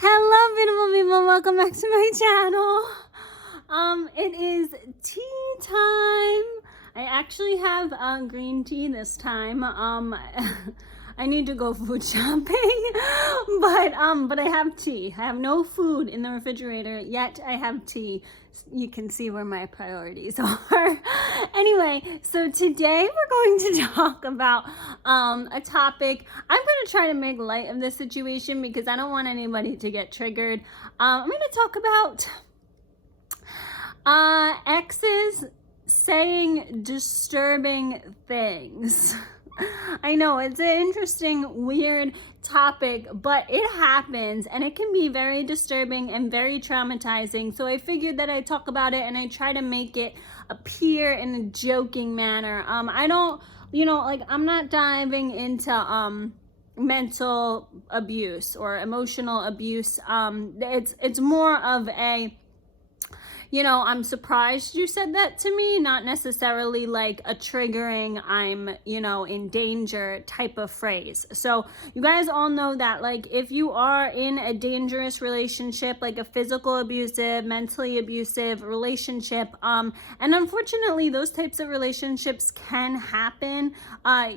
Hello, beautiful people. Welcome back to my channel. It is tea time. I actually have green tea this time. I need to go food shopping, but I have tea. I have no food in the refrigerator, yet I have tea. You can see where my priorities are. Anyway, so today we're going to talk about a topic. I'm going to try to make light of this situation because I don't want anybody to get triggered. I'm going to talk about exes saying disturbing things. I know it's an interesting, weird topic, but it happens and it can be very disturbing and very traumatizing. So I figured that I'd talk about it and I try to make it appear in a joking manner. I don't, I'm not diving into mental abuse or emotional abuse. It's more of a, I'm surprised you said that to me, not necessarily like a triggering, I'm, in danger type of phrase. So you guys all know that, like, if you are in a dangerous relationship, like a physical abusive, mentally abusive relationship, and unfortunately those types of relationships can happen.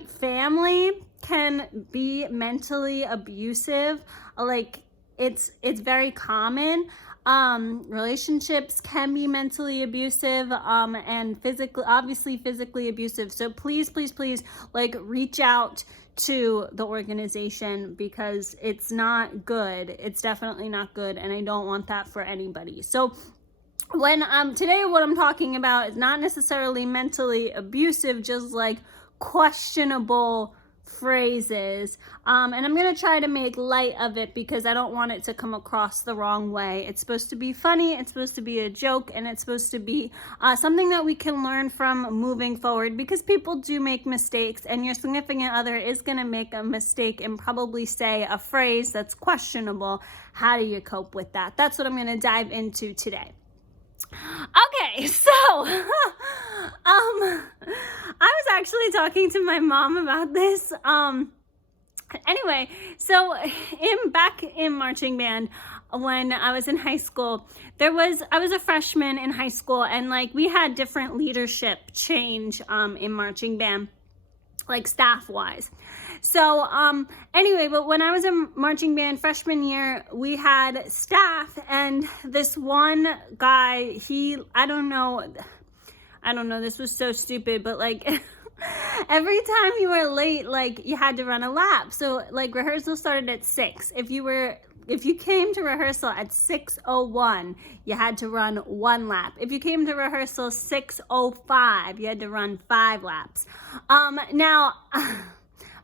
Family can be mentally abusive. Like, it's very common. Relationships can be mentally abusive, and physically abusive. So please, like, reach out to the organization because it's not good. It's definitely not good. And I don't want that for anybody. So when, today what I'm talking about is not necessarily mentally abusive, just like questionable phrases, and I'm gonna try to make light of it because I don't want it to come across the wrong way. It's supposed to be funny, it's supposed to be a joke, and it's supposed to be something that we can learn from moving forward, because people do make mistakes, and your significant other is gonna make a mistake and probably say a phrase that's questionable. How do you cope with that? That's what I'm gonna dive into today. Okay, so I was actually talking to my mom about this. Anyway, so back in marching band, when I was in high school, I was a freshman in high school, and like we had different leadership change in marching band, like staff wise. So anyway, but when I was in marching band freshman year, we had staff, and this one guy, I don't know, this was so stupid, but like every time you were late, like you had to run a lap. So like rehearsal started at 6. If you came to rehearsal at 6:01, you had to run 1 lap. If you came to rehearsal 6:05, you had to run 5 laps. Now,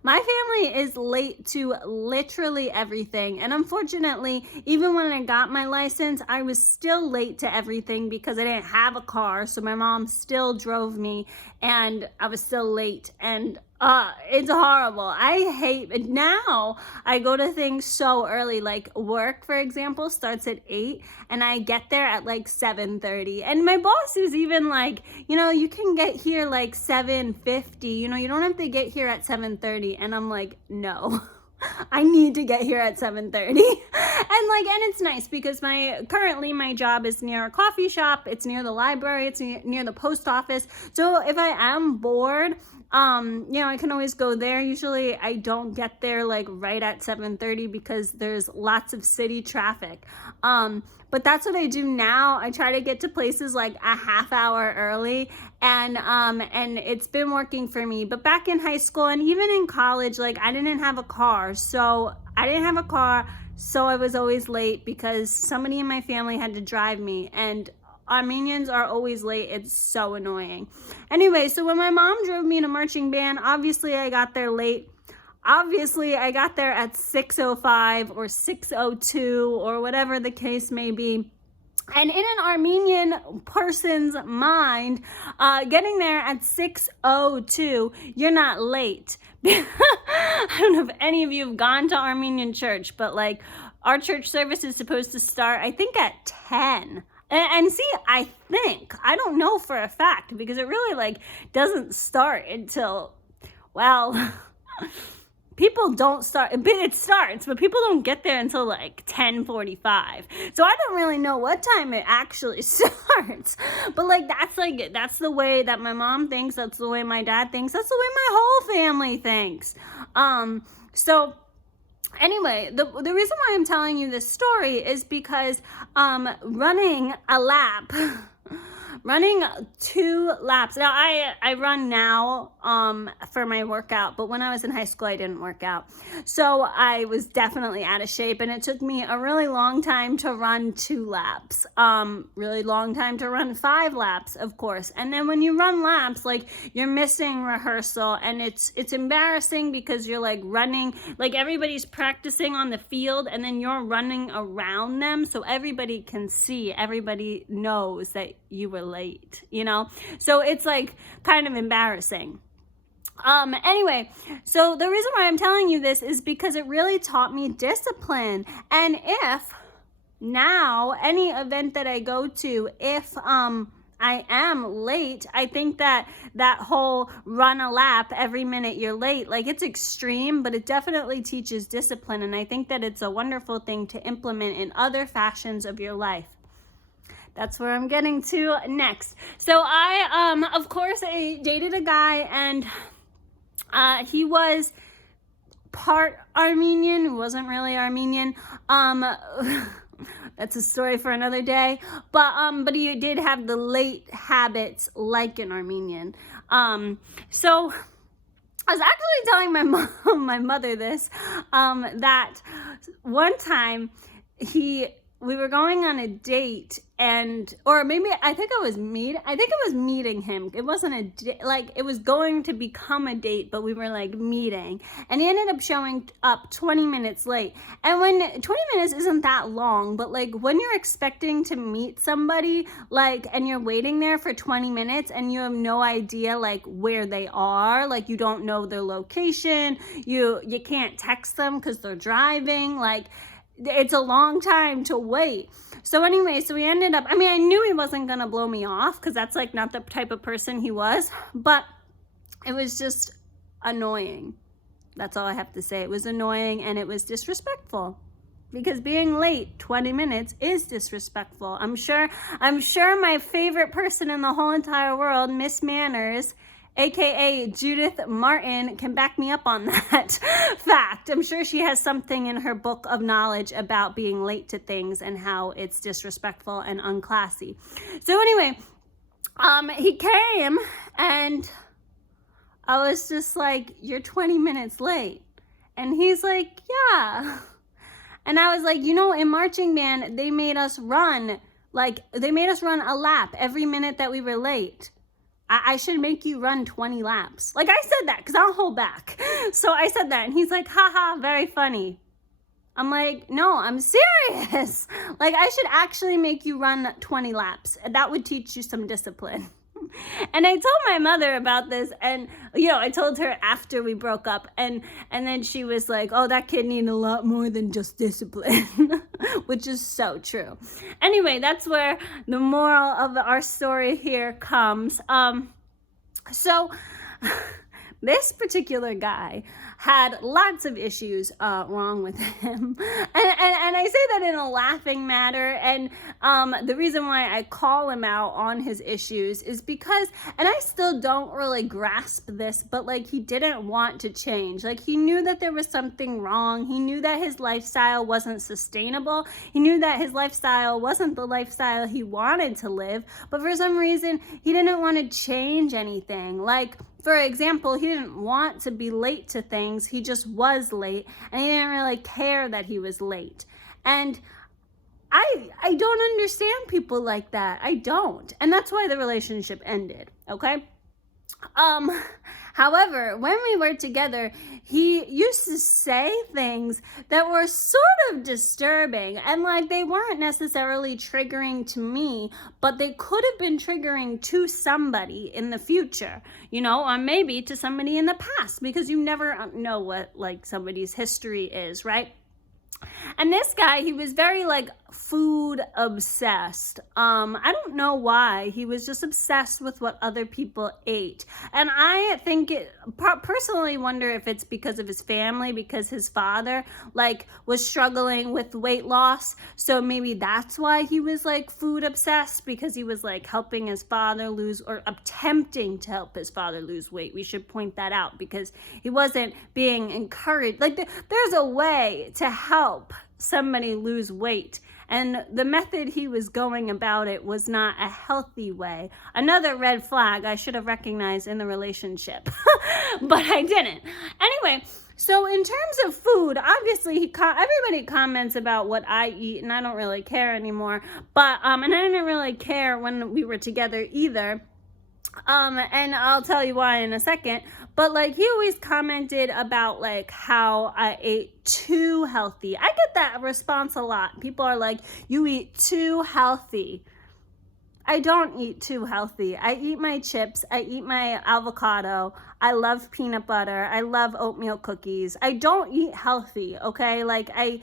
my family is late to literally everything. And unfortunately, even when I got my license, I was still late to everything because I didn't have a car. So my mom still drove me and I was still late. And it's horrible. I hate it. Now I go to things so early, like work, for example, starts at 8 and I get there at like 7:30. And my boss is even like, you can get here like 7:50, you don't have to get here at 7:30. And I'm like, no. I need to get here at 7:30. And it's nice because currently my job is near a coffee shop, it's near the library, it's near the post office. So if I am bored, I can always go there. Usually I don't get there like right at 7:30 because there's lots of city traffic. But that's what I do now. I try to get to places like a half hour early, and it's been working for me. But back in high school and even in college, like I didn't have a car. So I was always late because somebody in my family had to drive me, and Armenians are always late. It's so annoying. Anyway, so when my mom drove me to marching band, obviously I got there late. Obviously I got there at 6:05 or 6:02 or whatever the case may be. And in an Armenian person's mind, getting there at 6:02, you're not late. I don't know if any of you have gone to Armenian church, but like our church service is supposed to start, I think, at 10. And see, I don't know for a fact because it really like doesn't start until, well, people don't start, it starts, but people don't get there until like 10:45. So I don't really know what time it actually starts. But that's the way that my mom thinks, that's the way my dad thinks, that's the way my whole family thinks. So anyway, the reason why I'm telling you this story is because running a lap, running 2 laps. Now I run now for my workout, but when I was in high school I didn't work out. So I was definitely out of shape, and it took me a really long time to run 2 laps. Really long time to run 5 laps, of course. And then when you run laps, like, you're missing rehearsal, and it's embarrassing because you're like running, like everybody's practicing on the field and then you're running around them so everybody can see, everybody knows that you were late, you know? So it's like kind of embarrassing. Anyway, so the reason why I'm telling you this is because it really taught me discipline. And if now any event that I go to, if I am late, I think that whole run a lap every minute you're late, like, it's extreme, but it definitely teaches discipline. And I think that it's a wonderful thing to implement in other fashions of your life. That's where I'm getting to next. So I, of course, I dated a guy, and he was part Armenian, who wasn't really Armenian. That's a story for another day. But he did have the late habits like an Armenian. So I was actually telling my mother this, that one time we were going on a date, or maybe I think it was meeting him. It wasn't a date, like, it was going to become a date, but we were like meeting, and he ended up showing up 20 minutes late. And when 20 minutes isn't that long, but like when you're expecting to meet somebody, like, and you're waiting there for 20 minutes and you have no idea like where they are, like you don't know their location, you can't text them because they're driving, like, it's a long time to wait. So anyway, so we ended up, I mean, I knew he wasn't going to blow me off because that's like not the type of person he was, but it was just annoying. That's all I have to say. It was annoying and it was disrespectful, because being late 20 minutes is disrespectful. I'm sure my favorite person in the whole entire world, Miss Manners, aka Judith Martin, can back me up on that fact. I'm sure she has something in her book of knowledge about being late to things and how it's disrespectful and unclassy. So anyway, he came and I was just like, "You're 20 minutes late." And he's like, "Yeah." And I was like, in marching band, they made us run a lap every minute that we were late. I should make you run 20 laps. Like, I said that because I'll hold back. So I said that, and he's like, haha, very funny. I'm like, no, I'm serious. Like, I should actually make you run 20 laps. That would teach you some discipline. And I told my mother about this, and I told her after we broke up, and then she was like, "Oh, that kid needed a lot more than just discipline," which is so true. Anyway, that's where the moral of our story here comes. So this particular guy had lots of issues wrong with him. And I say that in a laughing manner. And the reason why I call him out on his issues is because, and I still don't really grasp this, but like, he didn't want to change. Like, he knew that there was something wrong. He knew that his lifestyle wasn't sustainable. He knew that his lifestyle wasn't the lifestyle he wanted to live. But for some reason, he didn't want to change anything. Like, for example, he didn't want to be late to things. He just was late, and he didn't really care that he was late. And I don't understand people like that. I don't. And that's why the relationship ended, okay? However, when we were together, he used to say things that were sort of disturbing, and like, they weren't necessarily triggering to me, but they could have been triggering to somebody in the future, or maybe to somebody in the past, because you never know what like somebody's history is, right? And this guy, he was very like food obsessed. I don't know why. He was just obsessed with what other people ate. And I think personally wonder if it's because of his family, because his father like was struggling with weight loss. So maybe that's why he was like food obsessed, because he was like helping his father lose, or attempting to help his father lose weight. We should point that out, because he wasn't being encouraged. Like there's a way to help somebody lose weight, and the method he was going about it was not a healthy way. Another red flag I should have recognized in the relationship, but I didn't. Anyway, so in terms of food, obviously everybody comments about what I eat, and I don't really care anymore. But and I didn't really care when we were together either. And I'll tell you why in a second. But like, he always commented about like how I ate too healthy. I get that response a lot. People are like, you eat too healthy. I don't eat too healthy. I eat my chips. I eat my avocado. I love peanut butter. I love oatmeal cookies. I don't eat healthy, okay? Like I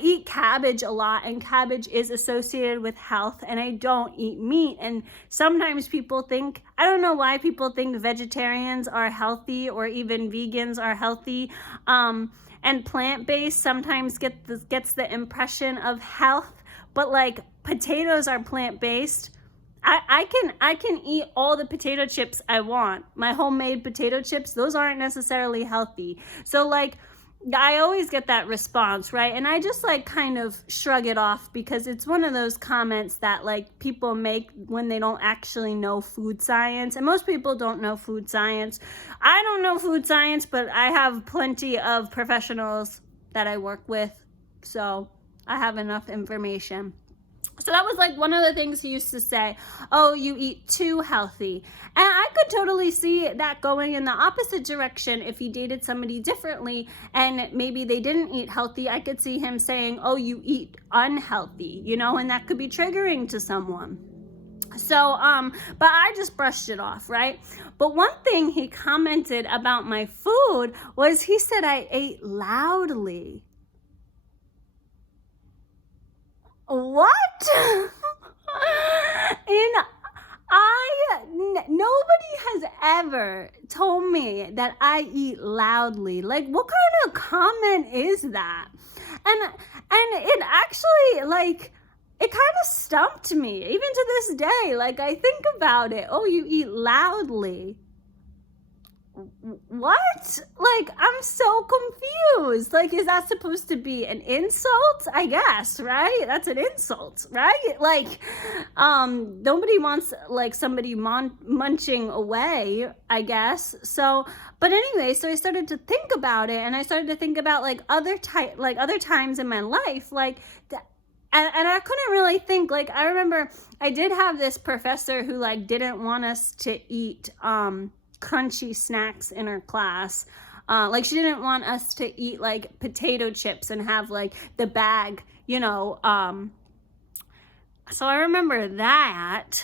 eat cabbage a lot, and cabbage is associated with health, and I don't eat meat. And sometimes people think, I don't know why people think vegetarians are healthy, or even vegans are healthy. And plant-based sometimes gets the impression of health, but like potatoes are plant-based. I can eat all the potato chips I want. My homemade potato chips, those aren't necessarily healthy. So like, I always get that response, right? And I just like kind of shrug it off, because it's one of those comments that like people make when they don't actually know food science. And most people don't know food science. I don't know food science, but I have plenty of professionals that I work with, so I have enough information. So that was like one of the things he used to say, oh, you eat too healthy. And I could totally see that going in the opposite direction if he dated somebody differently and maybe they didn't eat healthy. I could see him saying, oh, you eat unhealthy, you know, and that could be triggering to someone. So, but I just brushed it off, right? But one thing he commented about my food was he said I ate loudly. What? Nobody has ever told me that I eat loudly. Like, what kind of comment is that? And it actually, like, it kind of stumped me, even to this day. Like, I think about it. Oh, you eat loudly. What? Like, I'm so confused. Like, is that supposed to be an insult? I guess, right? That's an insult, right? Like, nobody wants like somebody munching away, I guess. So, but anyway, so I started to think about it, and I started to think about like other times in my life, like and I couldn't really think. Like, I remember I did have this professor who like didn't want us to eat crunchy snacks in her class. Like, she didn't want us to eat like potato chips and have like the bag, you know. So I remember that,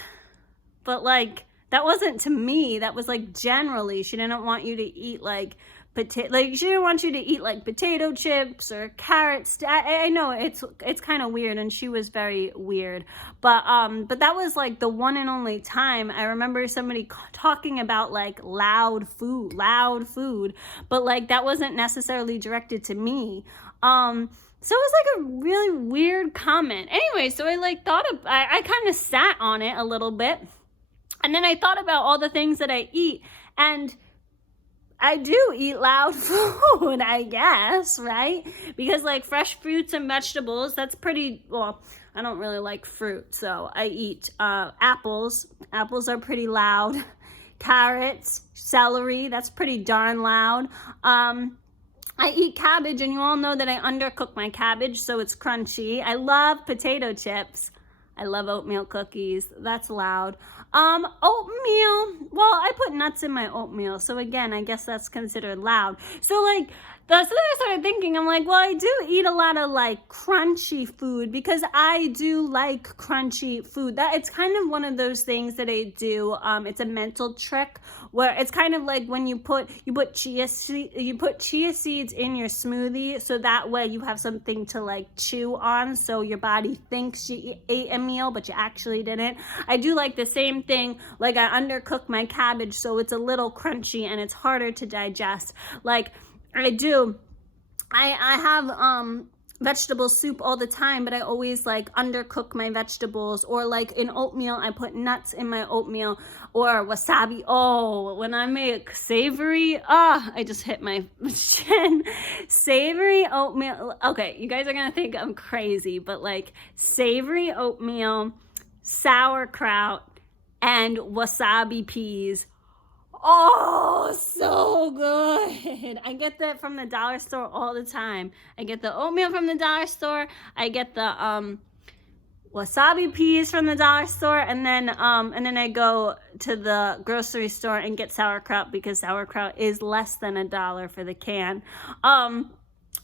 but like that wasn't to me. That was like generally, she didn't want you to eat like she didn't want you to eat like potato chips or carrots. I know it's kind of weird, and she was very weird, but that was like the one and only time I remember somebody talking about like loud food, but like that wasn't necessarily directed to me. So it was like a really weird comment. Anyway, so I like I kind of sat on it a little bit, and then I thought about all the things that I eat, and I do eat loud food, I guess, right? Because like fresh fruits and vegetables, that's pretty, well, I don't really like fruit, so I eat apples. Apples are pretty loud. Carrots, celery, that's pretty darn loud. I eat cabbage, and you all know that I undercook my cabbage, so it's crunchy. I love potato chips. I love oatmeal cookies. That's loud. Oatmeal. Well, I put nuts in my oatmeal, so again, I guess that's considered loud. So like, That's what I started thinking. I'm like, well, I do eat a lot of like crunchy food because I do like crunchy food. That it's kind of one of those things that I do. It's a mental trick where it's kind of like when you put chia seeds in your smoothie, so that way you have something to like chew on, so your body thinks you ate a meal, but you actually didn't. I do like the same thing. Like I undercook my cabbage, so it's a little crunchy and it's harder to digest. Like I do. I have vegetable soup all the time, but I always like undercook my vegetables, or like in oatmeal, I put nuts in my oatmeal, or wasabi. Oh, when I make savory, I just hit my chin. Savory oatmeal. Okay, you guys are gonna think I'm crazy, but like savory oatmeal, sauerkraut, and wasabi peas. Oh, so good. I get that from the dollar store all the time. I get the oatmeal from the dollar store. I get the wasabi peas from the dollar store, and then I go to the grocery store and get sauerkraut because sauerkraut is less than $1 for the can.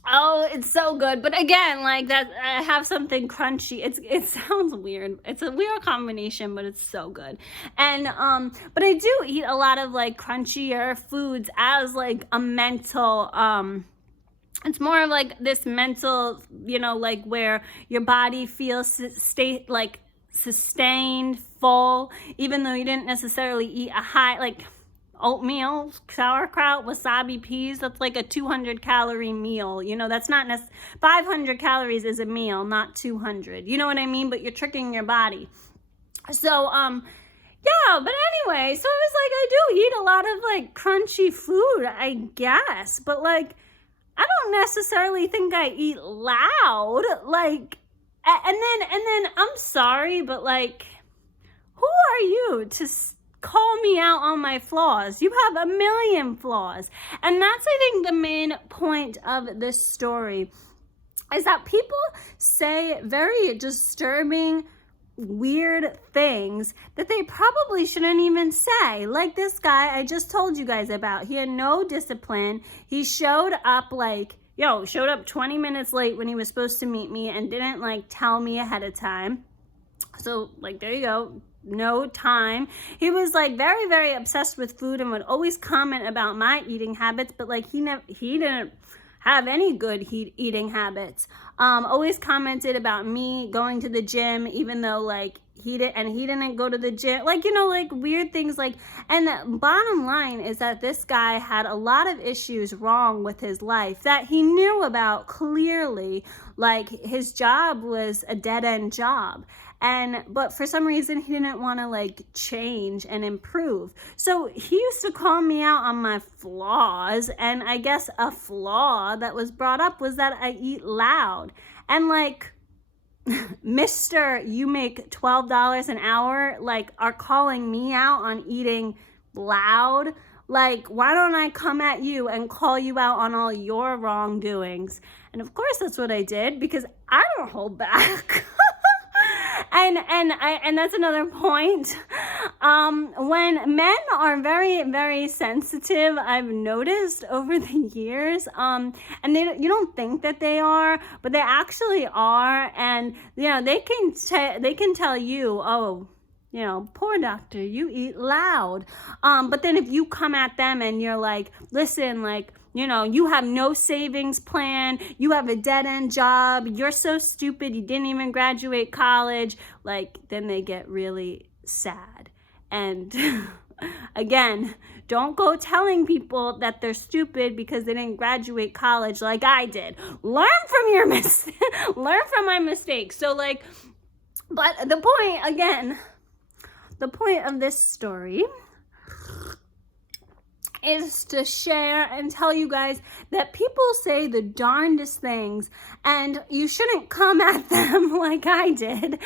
Oh, it's so good. But again, like that, I have something crunchy. It sounds weird. It's a weird combination, but it's so good. And but I do eat a lot of like crunchier foods as like a mental it's more of like this mental, like where your body feels sustained, full, even though you didn't necessarily eat a high, like oatmeal, sauerkraut, wasabi peas. That's like a 200 calorie meal. That's not 500 calories is a meal, not 200. You know what I mean? But you're tricking your body. So, yeah, but anyway, so it was like, I do eat a lot of like crunchy food, I guess, but like, I don't necessarily think I eat loud, like, and then I'm sorry, but like, who are you to call me out on my flaws? You have a million flaws. And that's, I think, the main point of this story is that people say very disturbing, weird things that they probably shouldn't even say. Like this guy I just told you guys about. He had no discipline. He showed up 20 minutes late when he was supposed to meet me and didn't like tell me ahead of time. So like, there you go. No time. He was like very, very obsessed with food and would always comment about my eating habits, but like he didn't have any good eating habits. Always commented about me going to the gym, even though like he didn't go to the gym. Like, like weird things like, and the bottom line is that this guy had a lot of issues wrong with his life that he knew about clearly. Like his job was a dead-end job. But for some reason he didn't want to like change and improve. So he used to call me out on my flaws, and I guess a flaw that was brought up was that I eat loud. And like, Mr. You make $12 an hour, like, are calling me out on eating loud. Like, why don't I come at you and call you out on all your wrongdoings? And of course that's what I did, because I don't hold back. And that's another point. When men are very, very sensitive, I've noticed over the years, and you don't think that they are, but they actually are. And they can tell you, oh, poor doctor, you eat loud. But then if you come at them and you're like, listen, like, you have no savings plan, you have a dead-end job, you're so stupid, you didn't even graduate college, like, then they get really sad. And again, don't go telling people that they're stupid because they didn't graduate college like I did. Learn from my mistakes. So like, but the point of this story is to share and tell you guys that people say the darndest things, and you shouldn't come at them like I did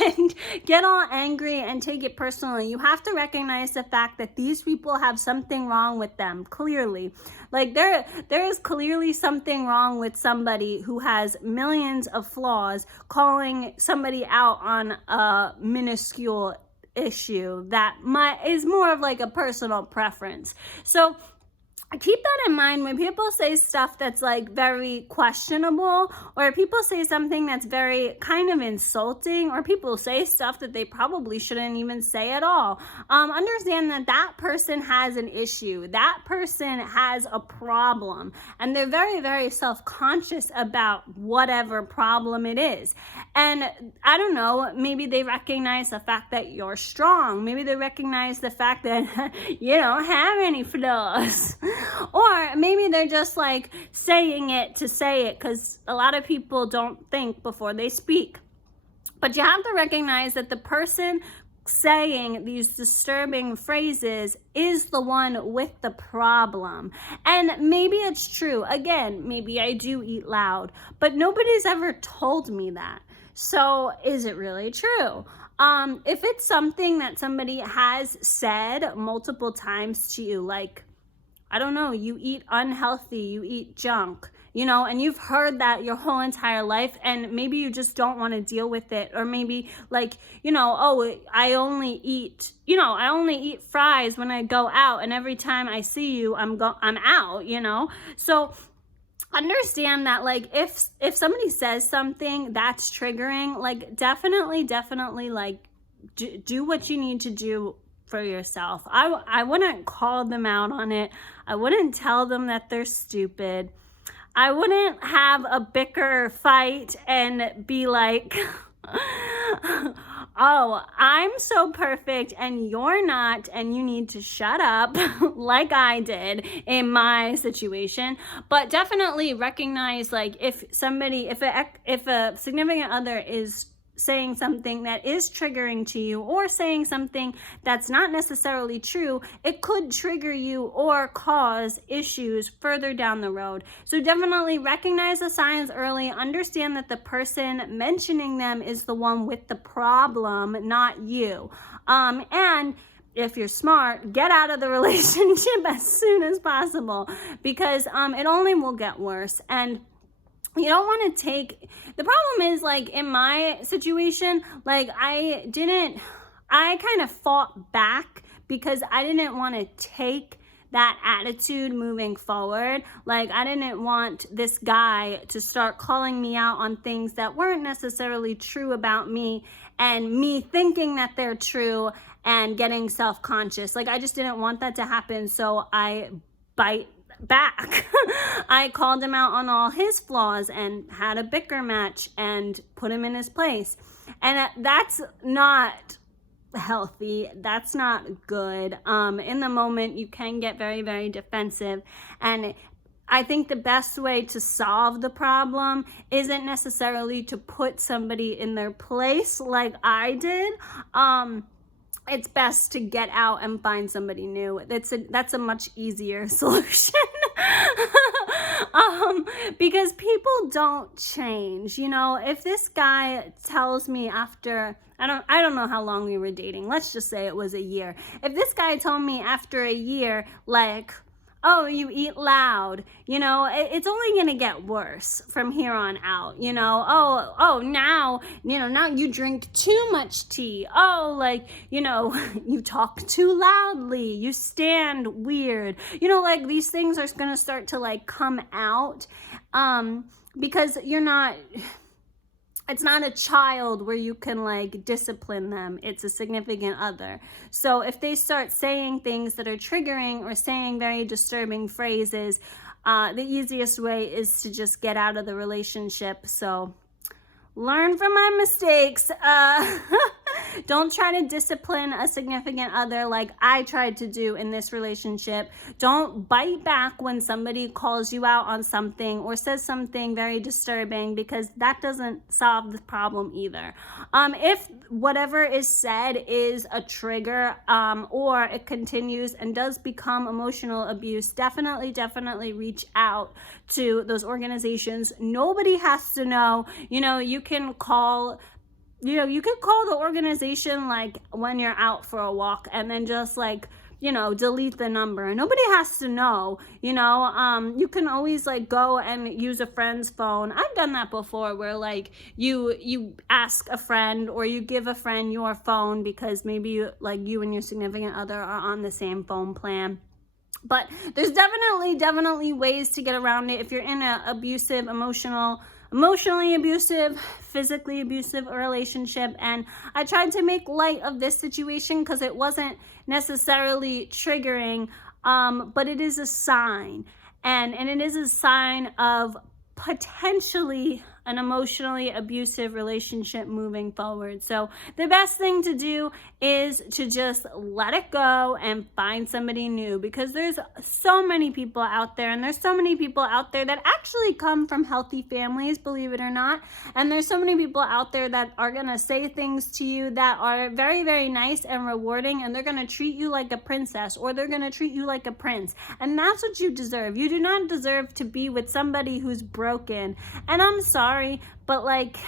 and get all angry and take it personally. You have to recognize the fact that these people have something wrong with them, clearly. Like there is clearly something wrong with somebody who has millions of flaws, calling somebody out on a minuscule issue that is more of like a personal preference. So keep that in mind when people say stuff that's like very questionable, or people say something that's very kind of insulting, or people say stuff that they probably shouldn't even say at all. Understand that that person has an issue. That person has a problem, and they're very, very self-conscious about whatever problem it is. And I don't know, maybe they recognize the fact that you're strong. Maybe they recognize the fact that you don't have any flaws. Or maybe they're just like saying it to say it, because a lot of people don't think before they speak. But you have to recognize that the person saying these disturbing phrases is the one with the problem. And maybe it's true. Again, maybe I do eat loud, but nobody's ever told me that. So is it really true? If it's something that somebody has said multiple times to you, like, I don't know, you eat unhealthy, you eat junk, and you've heard that your whole entire life, and maybe you just don't want to deal with it. Or maybe like, oh, I only eat fries when I go out, and every time I see you, I'm out, So understand that, like, if somebody says something that's triggering, like, definitely like do what you need to do for yourself. I wouldn't call them out on it. I wouldn't tell them that they're stupid. I wouldn't have a bicker fight and be like, oh, I'm so perfect and you're not, and you need to shut up, like I did in my situation. But definitely recognize, like, if a significant other is saying something that is triggering to you, or saying something that's not necessarily true, it could trigger you or cause issues further down the road. So definitely recognize the signs early. Understand that the person mentioning them is the one with the problem, not you. And if you're smart, get out of the relationship as soon as possible, because it only will get worse. And you don't want to the problem is, like, in my situation, like, I kind of fought back because I didn't want to take that attitude moving forward. Like, I didn't want this guy to start calling me out on things that weren't necessarily true about me, and me thinking that they're true and getting self-conscious. Like, I just didn't want that to happen, so I bite back. I called him out on all his flaws and had a bicker match and put him in his place. And that's not healthy. That's not good. In the moment, you can get very, very defensive. And I think the best way to solve the problem isn't necessarily to put somebody in their place like I did. It's best to get out and find somebody new. That's a much easier solution. Because people don't change. If this guy tells me after, I don't know how long we were dating, let's just say it was a year. If this guy told me after a year, like, oh, you eat loud, it's only going to get worse from here on out. Now you drink too much tea. Oh, like, you talk too loudly, you stand weird. Like, these things are going to start to, like, come out, because it's not a child where you can, like, discipline them. It's a significant other. So if they start saying things that are triggering or saying very disturbing phrases, the easiest way is to just get out of the relationship. So learn from my mistakes. Don't try to discipline a significant other like I tried to do in this relationship. Don't bite back when somebody calls you out on something or says something very disturbing, because that doesn't solve the problem either. If whatever is said is a trigger, or it continues and does become emotional abuse, definitely reach out to those organizations. Nobody has to know. You can call the organization, like, when you're out for a walk, and then just, like, delete the number. Nobody has to know. You can always, like, go and use a friend's phone. I've done that before, where, like, you ask a friend, or you give a friend your phone because maybe you and your significant other are on the same phone plan. But there's definitely ways to get around it if you're in an abusive, emotionally abusive, physically abusive relationship. And I tried to make light of this situation because it wasn't necessarily triggering, but it is a sign. And it is a sign of potentially an emotionally abusive relationship moving forward. So the best thing to do is to just let it go and find somebody new, because there's so many people out there, and there's so many people out there that actually come from healthy families, believe it or not. And there's so many people out there that are going to say things to you that are very, very nice and rewarding, and they're going to treat you like a princess, or they're going to treat you like a prince. And that's what you deserve. You do not deserve to be with somebody who's broken. And I'm sorry, but like,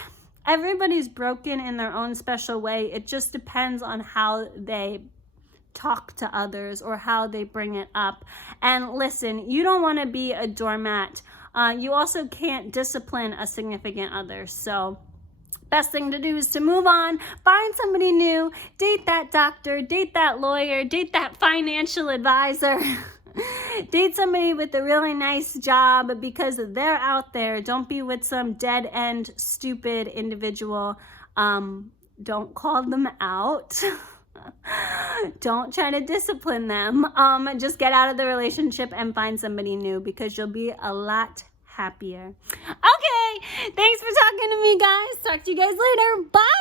everybody's broken in their own special way. It just depends on how they talk to others or how they bring it up. And listen, you don't want to be a doormat. You also can't discipline a significant other. So best thing to do is to move on, find somebody new, date that doctor, date that lawyer, date that financial advisor. Date somebody with a really nice job, because they're out there. Don't be with some dead-end, stupid individual. Don't call them out. Don't try to discipline them. Just get out of the relationship and find somebody new, because you'll be a lot happier. Okay, thanks for talking to me, guys. Talk to you guys later. Bye.